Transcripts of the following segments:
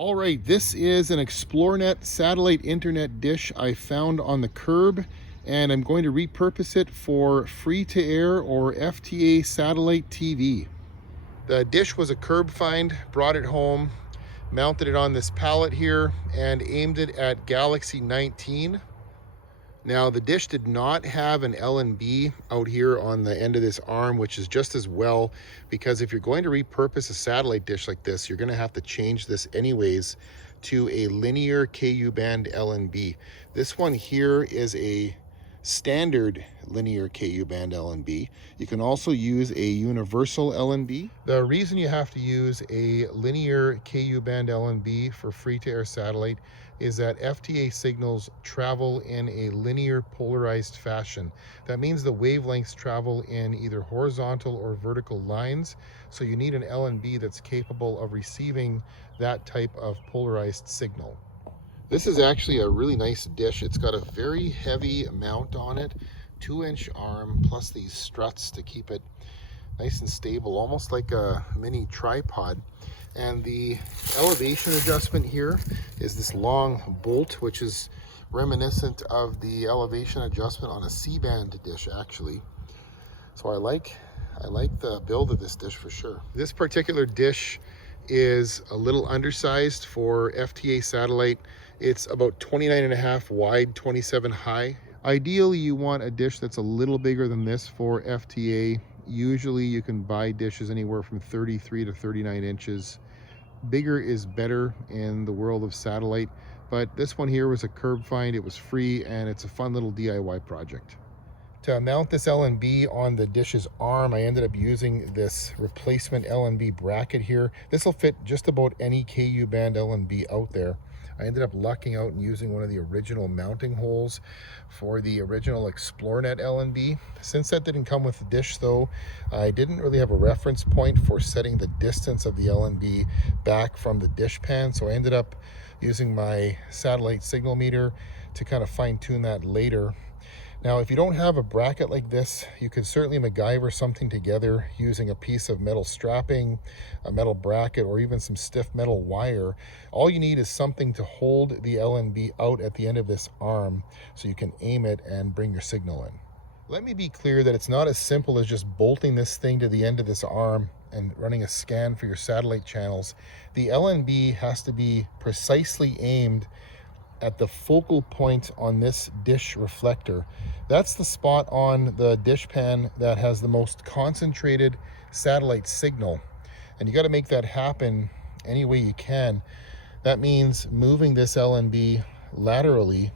All right, this is an Xplornet satellite internet dish I found on the curb, and I'm going to repurpose it for free-to-air or FTA satellite TV. The dish was a curb find, brought it home, mounted it on this pallet here, and aimed it at Galaxy 19. Now, the dish did not have an LNB out here on the end of this arm, which is just as well, because if you're going to repurpose a satellite dish like this, you're going to have to change this anyways to a linear KU band LNB. This one here is a standard linear KU band LNB. You can also use a universal LNB. The reason you have to use a linear KU band LNB for free-to-air satellite is that FTA signals travel in a linear polarized fashion. That means the wavelengths travel in either horizontal or vertical lines, so you need an LNB that's capable of receiving that type of polarized signal. This is actually a really nice dish. It's got a very heavy mount on it, 2-inch arm, plus these struts to keep it nice and stable, almost like a mini tripod. And the elevation adjustment here is this long bolt, which is reminiscent of the elevation adjustment on a C-band dish, actually. So I like the build of this dish for sure. This particular dish is a little undersized for FTA satellite. It's about 29.5 wide, 27 high. Ideally, you want a dish that's a little bigger than this for FTA. Usually you can buy dishes anywhere from 33 to 39 inches. Bigger is better in the world of satellite, but this one here was a curb find. It was free, and it's a fun little DIY project. To mount this LNB on the dish's arm, I ended up using this replacement LNB bracket here. This will fit just about any KU band LNB out there. I ended up lucking out and using one of the original mounting holes for the original Xplornet LNB. Since that didn't come with the dish though, I didn't really have a reference point for setting the distance of the LNB back from the dish pan, so I ended up using my satellite signal meter to kind of fine tune that later. Now, if you don't have a bracket like this, you could certainly MacGyver something together using a piece of metal strapping, a metal bracket, or even some stiff metal wire. All you need is something to hold the LNB out at the end of this arm so you can aim it and bring your signal in. Let me be clear that it's not as simple as just bolting this thing to the end of this arm and running a scan for your satellite channels. The LNB has to be precisely aimed at the focal point on this dish reflector. That's the spot on the dish pan that has the most concentrated satellite signal. And you got to make that happen any way you can. That means moving this LNB laterally,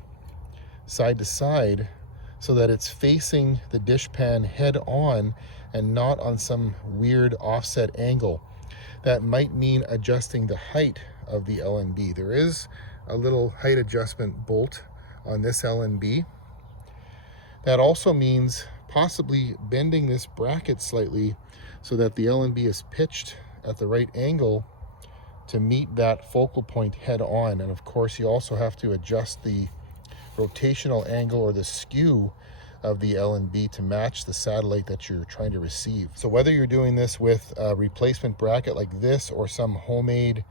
side to side, so that it's facing the dish pan head on and not on some weird offset angle. That might mean adjusting the height of the LNB. There is a little height adjustment bolt on this LNB. That also means possibly bending this bracket slightly so that the LNB is pitched at the right angle to meet that focal point head on. And of course, you also have to adjust the rotational angle or the skew of the LNB to match the satellite that you're trying to receive. So whether you're doing this with a replacement bracket like this or some homemade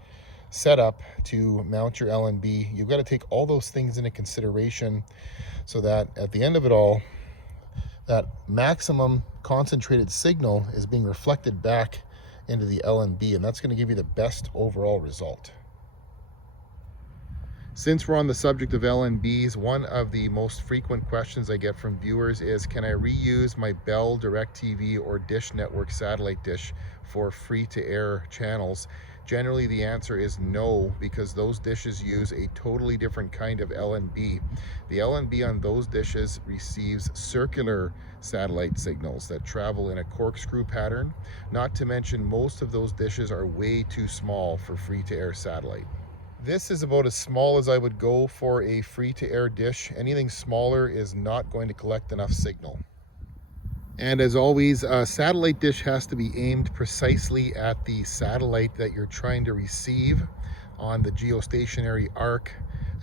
setup to mount your LNB, you've got to take all those things into consideration so that at the end of it all, that maximum concentrated signal is being reflected back into the LNB, and that's going to give you the best overall result. Since we're on the subject of LNBs, one of the most frequent questions I get from viewers is, can I reuse my Bell DirecTV or Dish Network satellite dish for free-to-air channels? Generally, the answer is no, because those dishes use a totally different kind of LNB. The LNB on those dishes receives circular satellite signals that travel in a corkscrew pattern. Not to mention, most of those dishes are way too small for free-to-air satellite. This is about as small as I would go for a free-to-air dish. Anything smaller is not going to collect enough signal. And as always, a satellite dish has to be aimed precisely at the satellite that you're trying to receive on the geostationary arc.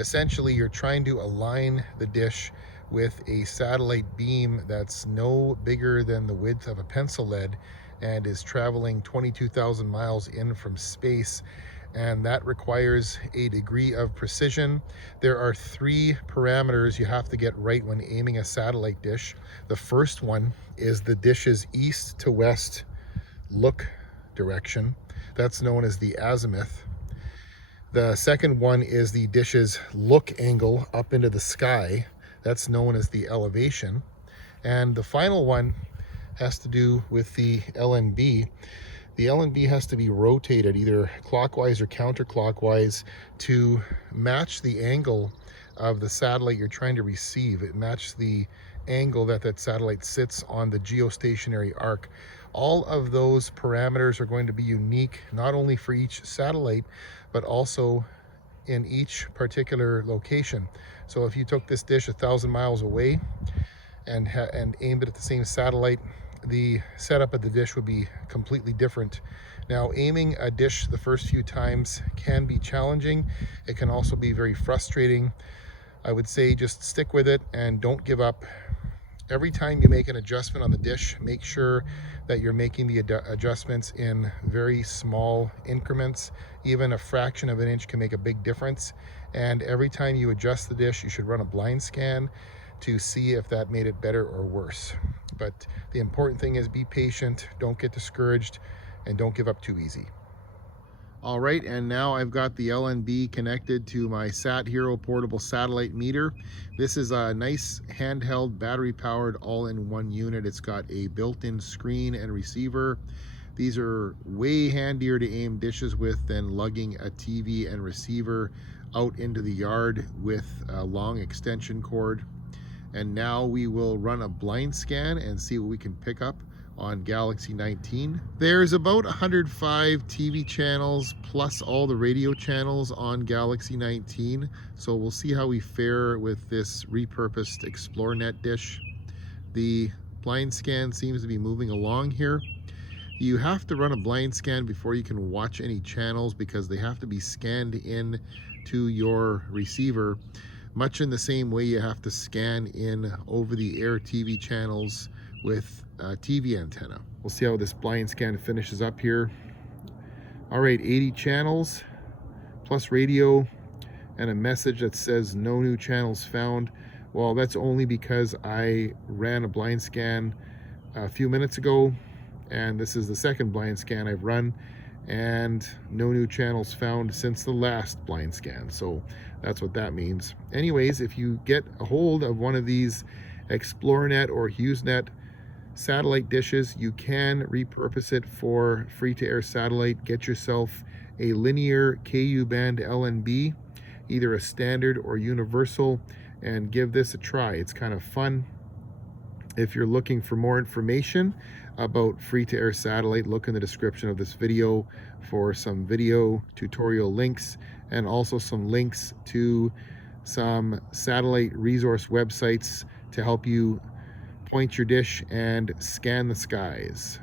Essentially, you're trying to align the dish with a satellite beam that's no bigger than the width of a pencil lead and is traveling 22,000 miles in from space. and that requires a degree of precision. There are 3 parameters you have to get right when aiming a satellite dish. The first one is the dish's east to west look direction. That's known as the azimuth. The second one is the dish's look angle up into the sky. That's known as the elevation. And the final one has to do with the LNB. The LNB has to be rotated either clockwise or counterclockwise to match the angle of the satellite you're trying to receive. It matches the angle that that satellite sits on the geostationary arc. All of those parameters are going to be unique, not only for each satellite, but also in each particular location. So if you took this dish 1,000 miles away and aimed it at the same satellite, the setup of the dish would be completely different. Now, aiming a dish the first few times can be challenging. It can also be very frustrating. I would say just stick with it and don't give up. Every time you make an adjustment on the dish, make sure that you're making the adjustments in very small increments. Even a fraction of an inch can make a big difference. And every time you adjust the dish, you should run a blind scan to see if that made it better or worse. But the important thing is be patient, don't get discouraged, and don't give up too easy. All right, and now I've got the LNB connected to my Sat Hero portable satellite meter. This is a nice handheld battery-powered all-in-one unit. It's got a built-in screen and receiver. These are way handier to aim dishes with than lugging a TV and receiver out into the yard with a long extension cord. And now we will run a blind scan and see what we can pick up on Galaxy 19. There's about 105 TV channels plus all the radio channels on Galaxy 19. So we'll see how we fare with this repurposed Xplornet dish. The blind scan seems to be moving along here. You have to run a blind scan before you can watch any channels because they have to be scanned in to your receiver, much in the same way you have to scan in over-the-air TV channels with a TV antenna. We'll see how this blind scan finishes up here. All right, 80 channels plus radio and a message that says no new channels found. Well, that's only because I ran a blind scan a few minutes ago, and this is the second blind scan I've run, and no new channels found since the last blind scan. So that's what that means. Anyways, if you get a hold of one of these Xplornet or HughesNet satellite dishes, you can repurpose it for free-to-air satellite. Get yourself a linear KU band LNB, either a standard or universal, and give this a try. It's kind of fun. If you're looking for more information about free-to-air satellite, look in the description of this video for some video tutorial links and also some links to some satellite resource websites to help you point your dish and scan the skies.